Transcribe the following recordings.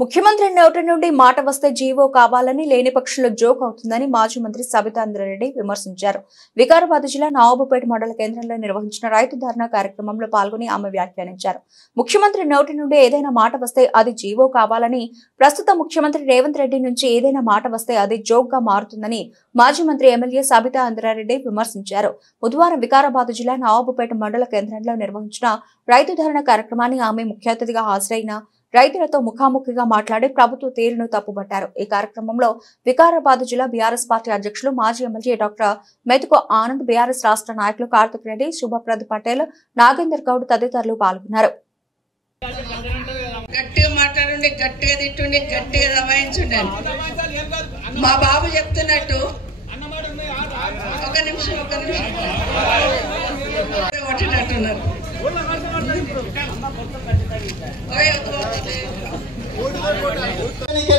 ముఖ్యమంత్రి నోటి నుండి మాట వస్తే జీవో కావాలని లేని పక్షుల్లో జోక్ అవుతుందని మాజీ మంత్రి సబితా ఇంద్రారెడ్డి విమర్శించారు. వికారాబాద్ జిల్లా నవాబుపేట మండల కేంద్రంలో నిర్వహించిన రైతు ధర్నా కార్యక్రమంలో పాల్గొని ఆమె వ్యాఖ్యానించారు. ముఖ్యమంత్రి నోటి నుండి ఏదైనా మాట వస్తే అది జీవో కావాలని, ప్రస్తుత ముఖ్యమంత్రి రేవంత్ రెడ్డి నుంచి ఏదైనా మాట వస్తే అది జోక్ గా మారుతుందని మాజీ మంత్రి ఎమ్మెల్యే సబితా ఇంద్రారెడ్డి విమర్శించారు. బుధవారం వికారాబాద్ జిల్లా నవాబుపేట మండల కేంద్రంలో నిర్వహించిన రైతు ధర్నా కార్యక్రమాన్ని ఆమె ముఖ్య అతిథిగా హాజరైన రైతులతో ముఖాముఖిగా మాట్లాడి ప్రభుత్వ తీరును తప్పుబట్టారు. ఈ కార్యక్రమంలో వికారాబాద్ జిల్లా బీఆర్ఎస్ పార్టీ అధ్యక్షులు మాజీ ఎమ్మెల్యే డాక్టర్ మెతుకు ఆనంద్, బీఆర్ఎస్ రాష్ట్ర నాయకులు కార్తిక్ రెడ్డి, శుభప్రద్ పటేల్, నాగేందర్ గౌడ్ తదితరులు పాల్గొన్నారు. గట్టిగా మాట్లాడండి, గట్టిగా తిట్టుండి, గట్టిగా దబాయించుండి. మా బాబు చెప్తున్నట్టు ఒక నిమిషం కొట్టినట్టున్నారు.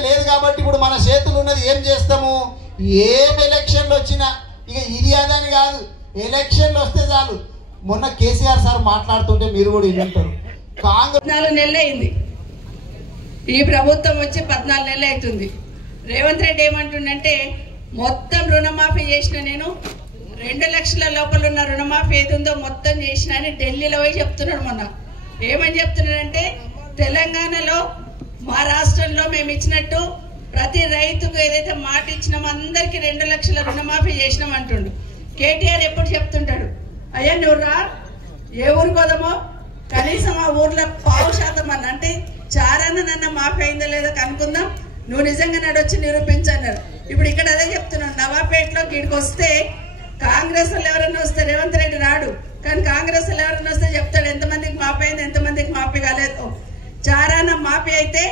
లేదు కాబట్టి ఇప్పుడు మన చేతులు ఉన్నది ఏం చేస్తాము? ఏం ఎలక్షన్లు వచ్చినా ఇక ఇది అదని కాదు, ఎలక్షన్లు వస్తే చాలు. మొన్న కేసీఆర్ సార్ మాట్లాడుతుంటే మీరు కూడా వింటారు. కాంగ్రెస్ 14 నెలలు అయింది, ఈ ప్రభుత్వం వచ్చి 14 నెలలు అవుతుంది. రేవంత్ రెడ్డి ఏమంటుండంటే మొత్తం రుణమాఫీ చేసిన, నేను 2 లక్షల లోపల ఉన్న రుణమాఫీ ఏది ఉందో మొత్తం చేసిన అని ఢిల్లీలో పోయి చెప్తున్నాడు. మొన్న ఏమని చెప్తున్నాడంటే తెలంగాణలో మా రాష్ట్రంలో మేము ఇచ్చినట్టు ప్రతి రైతుకు ఏదైతే మాట ఇచ్చినామో అందరికి 2 లక్షల రుణమాఫీ చేసినాం అంటుండు. కేటీఆర్ ఎప్పుడు చెప్తుంటాడు, అయ్యా నువ్వు రా, ఏ ఊరికి పోదామో కనీసం ఆ ఊర్లో 5% అన్న, అంటే చారాన నన్న మాఫీ అయిందా లేదా కనుక్కుందాం, నువ్వు నిజంగా నడొచ్చి నిరూపించన్నారు. ఇప్పుడు ఇక్కడ అదే చెప్తున్నాను, నవాపేటలో గిడికి వస్తే కాంగ్రెస్ వాళ్ళు ఎవరన్నా వస్తే రేవంత్ రెడ్డి రాడు, కానీ కాంగ్రెస్ వాళ్ళు ఎవరన్నా వస్తే చెప్తాడు ఎంతమందికి మాఫీ అయింది, ఎంతమందికి మాఫీ కాలేదు. చారాన మాఫీ అయితే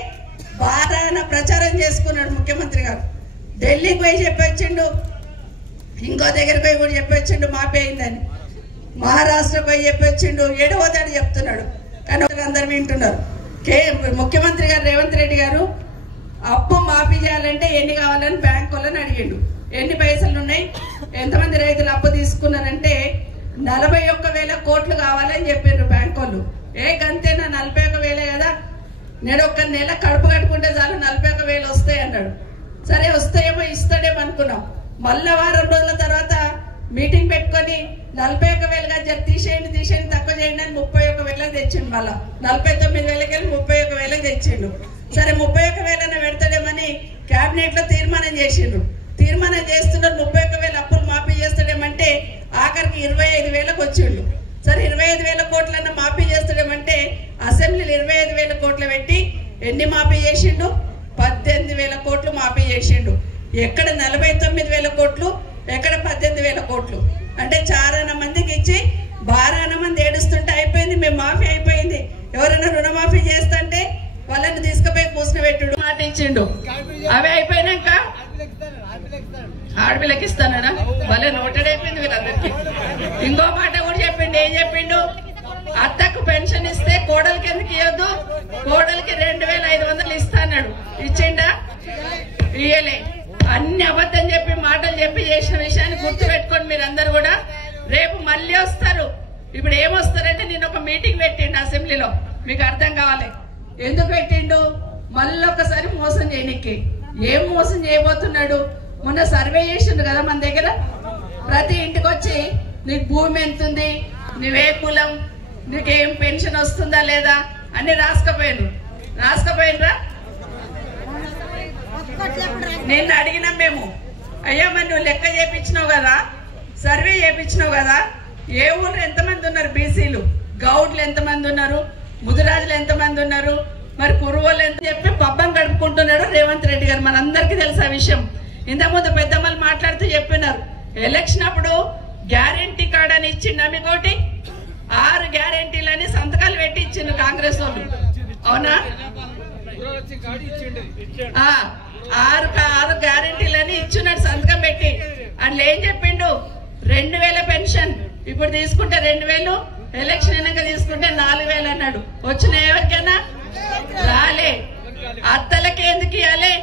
బారాన ప్రచారం చేసుకున్నాడు ముఖ్యమంత్రి గారు. ఢిల్లీకి పోయి చెప్పొచ్చిండు, ఇంకో దగ్గరికి పోయి కూడా చెప్పొచ్చిండు మాఫీ అయిందని. మహారాష్ట్రకు పోయి చెప్పొచ్చిండు, ఏడవదాడు చెప్తున్నాడు. కానీ అందరు వింటున్నారు. ముఖ్యమంత్రి గారు రేవంత్ రెడ్డి గారు అప్పు మాఫీ చేయాలంటే ఎన్ని కావాలని బ్యాంక్ వాళ్ళని అడిగిండు. ఎన్ని పైసలు ఉన్నాయి, ఎంతమంది రైతులు అప్పు తీసుకున్నారంటే 41,000 కోట్లు కావాలని చెప్పారు బ్యాంక్ వాళ్ళు. గంతేనా, 41,000 కదా, నేను ఒక నెల కడుపు కట్టుకుంటే చాలు 41,000 వస్తాయి అన్నాడు. సరే వస్తాయేమో ఇస్తాడేమో అనుకున్నాం. మళ్ళా వారం రోజుల తర్వాత మీటింగ్ పెట్టుకొని 41,000 గా తీసేయండి తక్కువ చేయండి అని 31,000 తెచ్చిండు. మళ్ళా 49,000 వెళ్ళి 31,000 తెచ్చిండు. సరే 31,000 పెడతాడేమని కేబినెట్ లో తీర్మానం చేసిండ్రు. తీర్మానం చేస్తున్నారు 31,000 అప్పులు మాఫీ చేస్తాడేమంటే ఆఖరికి 25,000కు వచ్చిండు. సరే 25,000 కోట్లన్నా మాఫీ చేస్తాడేమంటే అసెంబ్లీలో 25,000 కోట్లు పెట్టి ఎన్ని మాఫీ చేసిండు? 18,000 కోట్లు మాఫీ చేసిండు. ఎక్కడ 49,000 కోట్లు, ఎక్కడ 18,000 కోట్లు? అంటే చారాన మందికి ఇచ్చి బారాన మంది ఏడుస్తుంటే అయిపోయింది, మేము మాఫీ అయిపోయింది, ఎవరైనా రుణమాఫీ చేస్తుంటే వాళ్ళని తీసుకుపోయి కూర్చుని మాట ఇచ్చిండు. అవి అయిపోయినాక ఆడపిల్లకి ఇస్తానడా వాళ్ళే నోటెడ్ అయిపోయింది వీళ్ళందరికీ. ఇంకో మాట కూడా చెప్పిండు. ఏం చెప్పిండు? అత్తకు పెన్షన్ ఇస్తే కోడలికి ఎందుకు ఇవ్వద్దు, కోడలికి 2,500 ఇస్తా అన్నాడు. ఇచ్చిండా? ఇయ్యలే. అన్ని అబద్ధం చెప్పి మాటలు చెప్పి చేసిన విషయాన్ని గుర్తు పెట్టుకోండి మీరందరూ కూడా. రేపు మళ్ళీ వస్తారు. ఇప్పుడు ఏమొస్తారంటే నేను ఒక మీటింగ్ పెట్టిండు అసెంబ్లీలో, మీకు అర్థం కావాలి ఎందుకు పెట్టిండు. మళ్ళీ ఒకసారి మోసం చేయనికి. ఏం మోసం చేయబోతున్నాడు? మొన్న సర్వే చేసిండు కదా మన దగ్గర. ప్రతి ఇంటికి వచ్చి నీకు భూమి ఎంతుంది, నువ్వే కులం, నీకేం పెన్షన్ వస్తుందా లేదా అన్ని రాసుకపోయినరా. నిన్న అడిగినాం మేము, అయ్యా మరి నువ్వు లెక్క చేయించినావు కదా, సర్వే చేయించినావు కదా, ఏ ఊళ్ళో ఎంతమంది ఉన్నారు బీసీలు, గౌడ్లు ఎంతమంది ఉన్నారు, ముదిరాజులు ఎంతమంది ఉన్నారు, మరి కురువోళ్ళు ఎంత చెప్పి పబ్బం గడుపుకుంటున్నాడు రేవంత్ రెడ్డి గారు. మనందరికీ తెలుసు ఆ విషయం. ఇంతకుముందు పెద్దమ్మలు మాట్లాడుతూ చెప్పినారు, ఎలక్షన్ అప్పుడు గ్యారెంటీ కార్డ్ అని ఇచ్చిండు. మీకోటి 6 గ్యారెంటీలని సంతకాలు పెట్టి ఇచ్చిండు కాంగ్రెస్ వాళ్ళు, అవునా? 6 గ్యారెంటీలని ఇచ్చున్నాడు సంతకం పెట్టి. అందులో ఏం చెప్పిండు? 2,000 పెన్షన్ ఇప్పుడు తీసుకుంటే 2,000, ఎలక్షన్ అయినాక తీసుకుంటే 4,000 అన్నాడు. వచ్చిన ఎవరికైనా రాలే. అత్తలకి ఎందుకు ఇవ్వాలి?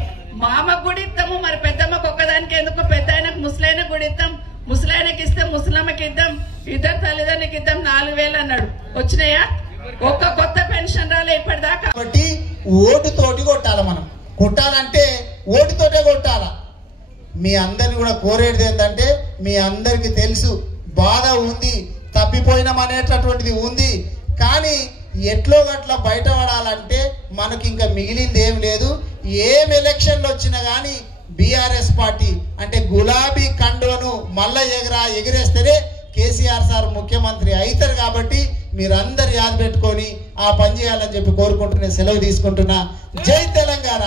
మామకు కూడా ఇస్తాము, మరి పెద్దమ్మకు ఒక్కదానికి ఎందుకు? పెద్ద ఆయనకు ముసలైనకు కూడా ఇస్తాం, ముసలాయనకి ఇస్తే ముసలమ్మకి ఇద్దాం, ఇద్దరు తల్లిదండ్రులకి ఇద్దాం 4,000 అన్నాడు. వచ్చినాయా? ఒక్క కొత్త పెన్షన్ రాలే ఇప్పటిదాకా. ఓటుతోటి కొట్టాలి. మనం కొట్టాలంటే ఓటుతోటే కొట్టాల. మీ అందరిని కూడా కోరేది ఏంటంటే, మీ అందరికీ తెలుసు బాధ ఉంది, తప్పిపోయినాం అనేటటువంటిది ఉంది. కానీ ఎట్లో గట్లా బయటపడాలంటే మనకి ఇంకా మిగిలింది ఏం లేదు. ఏం ఎలక్షన్లు వచ్చినా కానీ బీఆర్ఎస్ పార్టీ అంటే గులాబీ కండులను మళ్ళా ఎగిరేస్తేనే కేసీఆర్ సార్ ముఖ్యమంత్రి అవుతారు. కాబట్టి మీరందరు యాద పెట్టుకొని ఆ పని చేయాలని చెప్పి కోరుకుంటూ నేను సెలవు తీసుకుంటున్నా. జై తెలంగాణ.